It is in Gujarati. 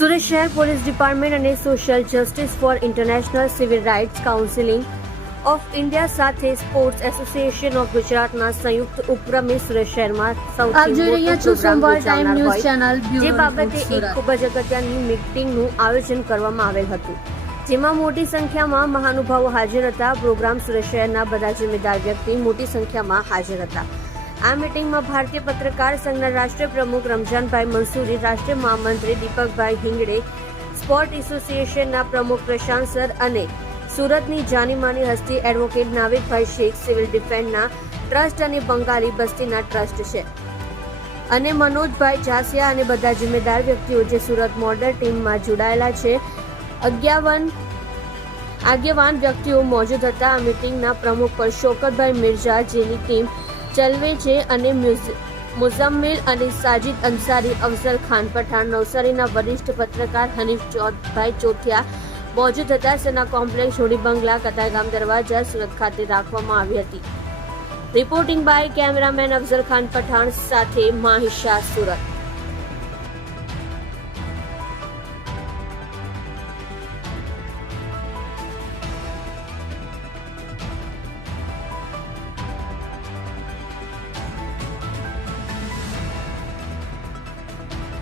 સુરત શહેર પોલીસ ડિપાર્ટમેન્ટ અને social justice for international civil rights counselling of India સાથે સ્પોર્ટ્સ એસોસિએશન ઓફ ગુજરાતના સંયુક્ત ઉપક્રમે સુરત શહેરમાં જે બાબતે એક ખૂબ જ અગત્યની મીટિંગનું આયોજન કરવામાં આવેલ હતું જેમાં મોટી સંખ્યામાં મહાનુભાવો હાજર હતા. પ્રોગ્રામ સુરત શહેરના બધા જિમ્મેદાર વ્યક્તિ મોટી સંખ્યામાં હાજર હતા. આ મીટિંગમાં ભારતીય પત્રકાર સંઘના રાષ્ટ્રીય પ્રમુખ રમજાનભાઈ મંસૂરી, રાષ્ટ્રીય મહામંત્રી દીપકભાઈ હિંગડે, સ્પોર્ટ એસોસિએશનના પ્રમુખ પ્રશાંત સર અને સુરતની જાનીમાની હસ્તી એડવોકેટ નાવિકભાઈ શેખ, સિવિલ ડિફેન્સના ટ્રસ્ટ અને બંગાળી બસ્તીના ટ્રસ્ટ છે. અને મનોજભાઈ જાસિયા અને બધા જિમ્મેદાર વ્યક્તિઓ જે સુરત મોડલ ટીમમાં જોડાયેલા છે. અગિયાવન આગેવાન વ્યક્તિઓ મોજૂદ હતા આ મિટિંગના પ્રમુખ પર શોકતભાઈ મિર્ઝા જેની ટીમ ચલવે છે અને મુઝમ્મિલ અને સાજિદ અંસારી, અફઝલ ખાન પઠાણ, નવસારીના વરિષ્ઠ પત્રકાર હનીફ ચોથભાઈ ચોથિયા મોજૂદ હતા. સેના કોમ્પ્લેક્સ હોડી બંગલા, કતારગામ દરવાજા, સુરત ખાતે રાખવામાં આવી હતી. Reporting by cameraman Afzal Khan Pathan સાથે માહિશા સુરત.